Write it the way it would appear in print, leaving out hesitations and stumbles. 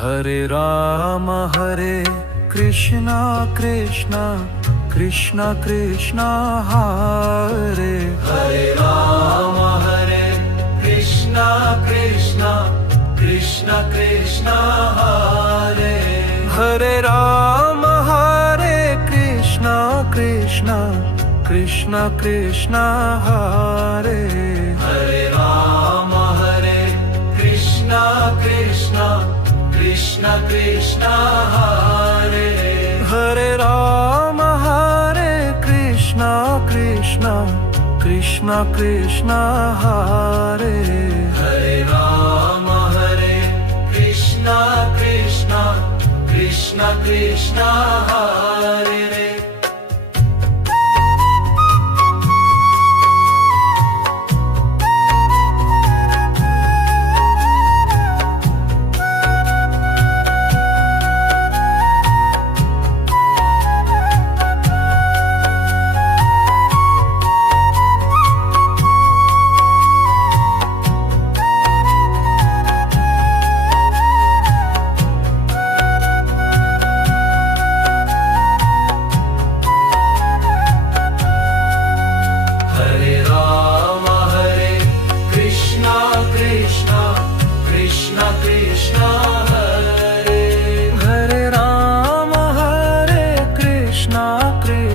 Hare Rama Hare Krishna Krishna Krishna Krishna Hare Hare Rama Hare Krishna Krishna Krishna Krishna Hare Hare Rama Hare Krishna Krishna Krishna Krishna Hare Hare Rama Hare Krishna Krishna Krishna Krishna Hare Hare Rama Hare Krishna Krishna Krishna Krishna Hare Hare Rama Hare Krishna Krishna Krishna Krishna Hare Krishna Krishna Krishna